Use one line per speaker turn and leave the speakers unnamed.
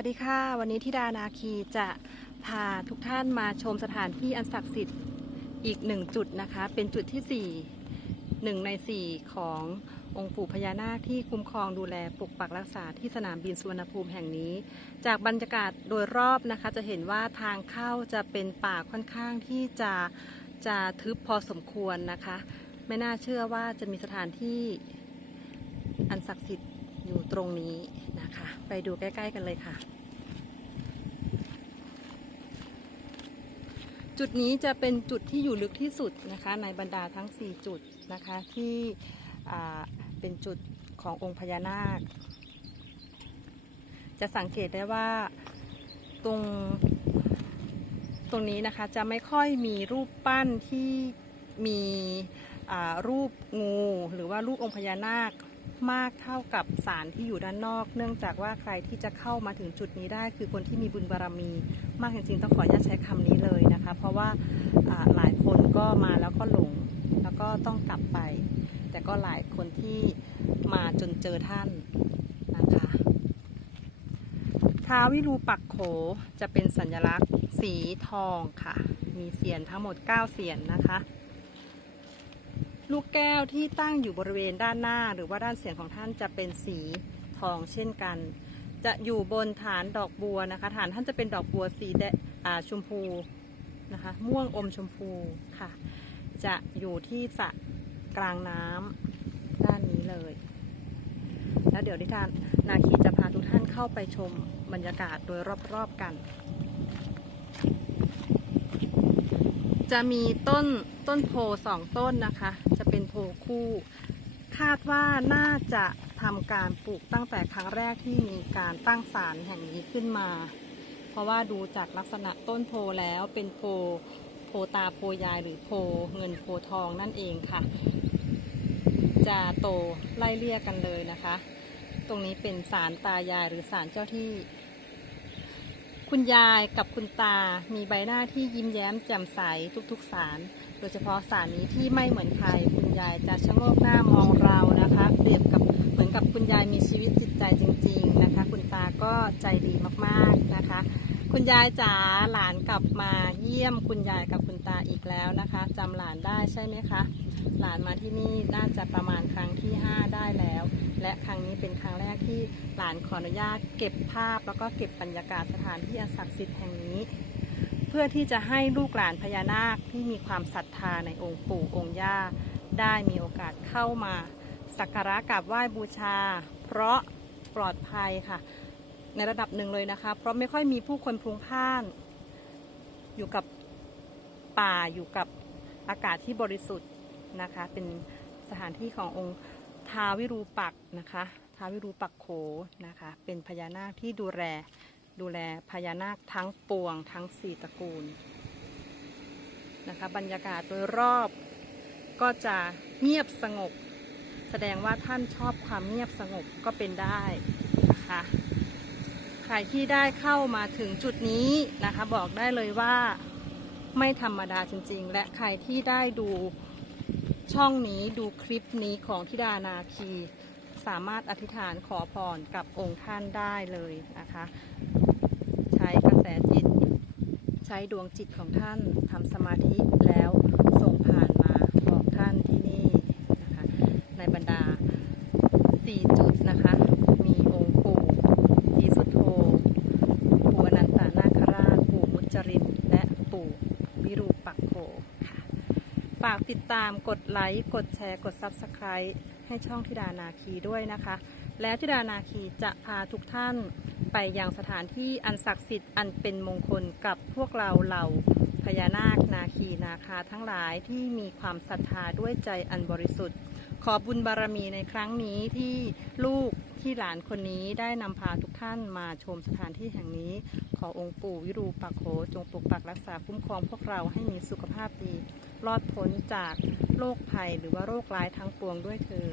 วัสดีค่ะ วันนี้ทิดานาคีจะพาทุกท่านมาชมสถานที่อันศักดิ์สิทธิ์อีกหนึ่งจุดนะคะ เป็นจุดที่สี่หนึ่งในสี่ขององค์ปู่พญานาคที่คุ้มครองดูแลปกปักรักษาที่สนามบินสุวรรณภูมิแห่งนี้ จากบรรยากาศโดยรอบนะคะจะเห็นว่าทางเข้าจะเป็นป่าค่อนข้างที่จะจะทึบพอสมควรนะคะ ไม่น่าเชื่อว่าจะมีสถานที่อันศักดิ์สิทธิ์ อยู่ตรงนี้นะคะ ไปดูใกล้ ๆ กันเลยค่ะ จุดนี้จะเป็นจุดที่อยู่ลึกที่สุดนะคะ ในบรรดาทั้ง 4 จุดนะคะที่เป็นจุดขององค์พญานาค จะสังเกตได้ว่าตรงตรงนี้นะคะจะไม่ค่อยมีรูปปั้นที่มีรูปงู หรือว่ารูปองค์พญานาค มากเท่ากับสารที่อยู่ด้านนอก เนื่องจากว่าใครที่จะเข้ามาถึงจุดนี้ได้ คือคนที่มีบุญบารมี มากจริงๆต้องขออนุญาตใช้คำนี้เลยนะคะ เพราะว่าหลายคนก็มาแล้วก็หลงแล้วก็ต้องกลับไป แต่ก็หลายคนที่มาจนเจอท่านนะคะท้าววิรูปักโขจะเป็นสัญลักษณ์สีทองค่ะ มีเสียนทั้งหมด 9 เสียนนะคะ ลูกแก้วที่ตั้งอยู่บริเวณด้านหน้า หรือว่าด้านเสียงของท่านจะเป็นสีทองเช่นกัน จะอยู่บนฐานดอกบัวนะคะ ฐานท่านจะเป็นดอกบัวสีแดงชมพูนะคะ ม่วงอมชมพูค่ะ จะอยู่ที่สระกลางน้ำด้านนี้เลย แล้วเดี๋ยวดิท่านนาคีจะพาทุกท่านเข้าไปชมบรรยากาศโดยรอบๆกันจะมีต้นต้นโพสองต้นนะคะ เป็นโพคู่ คาดว่าน่าจะทำการปลูกตั้งแต่ครั้งแรกที่มีการตั้งศาลแห่งนี้ขึ้นมา เพราะว่าดูจากลักษณะต้นโพแล้วเป็นโพโพตาโพยายหรือโพเงินโพทองนั่นเองค่ะ จะโตไล่เลี่ยกันเลยนะคะ ตรงนี้เป็นศาลตายายหรือศาลเจ้าที่ คุณยายกับคุณตา มีใบหน้าที่ยิ้มแย้มแจ่มใสทุกๆสารโดยเฉพาะสารนี้ที่ไม่เหมือนใคร คุณยายจะชะโงกหน้ามองเรานะคะ เปรียบกับเหมือนกับคุณยายมีชีวิตจิตใจจริง ๆนะคะ คุณตาก็ใจดีมากๆนะคะ คุณยายจ๋าหลานกลับมาเยี่ยมคุณยายกับคุณตาอีกแล้วนะคะจำหลานได้ใช่ไหมคะ หลานมาที่นี่น่าจะประมาณครั้งที่5 ได้แล้ว และครั้งนี้ เป็นครั้งแรกที่หลานขออนุญาตเก็บภาพแล้วก็เก็บบรรยากาศสถานที่อันศักดิ์สิทธิ์แห่งนี้ เพื่อที่จะให้ลูกหลานพญานาคที่มีความศรัทธาในองค์ปู่องค์ย่าได้มีโอกาสเข้ามาสักการะกราบไหว้บูชา เพราะปลอดภัยค่ะ ในระดับหนึ่งเลยนะคะ เพราะไม่ค่อยมีผู้คนพลุงพล่าน อยู่กับป่าอยู่กับอากาศที่บริสุทธิ์นะคะ เป็นสถานที่ขององค์ท้าววิรูปักษ์นะคะ ท้าวิรูปักโขนะคะ เป็นพญานาคที่ดูแลดูแลพญานาคทั้งปวงทั้งสี่ตระกูลนะคะ บรรยากาศโดยรอบก็จะเงียบสงบ แสดงว่าท่านชอบความเงียบสงบก็เป็นได้นะคะใครที่ได้เข้ามาถึงจุดนี้นะคะ บอกได้เลยว่าไม่ธรรมดาจริง ๆ และใครที่ได้ดูช่องนี้ดูคลิปนี้ของทิดานาคี สามารถอธิษฐานขอพรกับองค์ท่านได้เลยนะคะ ใช้กระแสจิต ใช้ดวงจิตของท่านทำสมาธิแล้วส่งผ่านมาบอกท่านที่นี่นะคะ ในบรรดา 4 จุดนะคะ มีองค์ปู่ศรีสุโธ ปู่อนันตนาคราช ปู่มุจริน และปู่วิรูปักโขค่ะ ฝากติดตามกดไลค์ กดแชร์ กด Subscribe ให้ช่องธิดานาคีด้วยนะคะ แล้วธิดานาคีจะพาทุกท่านไปยังสถานที่อันศักดิ์สิทธิ์อันเป็นมงคลกับพวกเราเหล่าพญานาคนาคีนาคาทั้งหลายที่มีความศรัทธาด้วยใจอันบริสุทธิ์ ขอบุญบารมีในครั้งนี้ที่ลูกที่หลานคนนี้ได้นำพาทุกท่านมาชมสถานที่แห่งนี้ ขอองค์ปู่วิรูปักโขจงปกปักรักษาคุ้มครองพวกเราให้มีสุขภาพดี รอดพ้นจากโรคภัยหรือว่าโรคร้ายทั้งปวงด้วยเธอ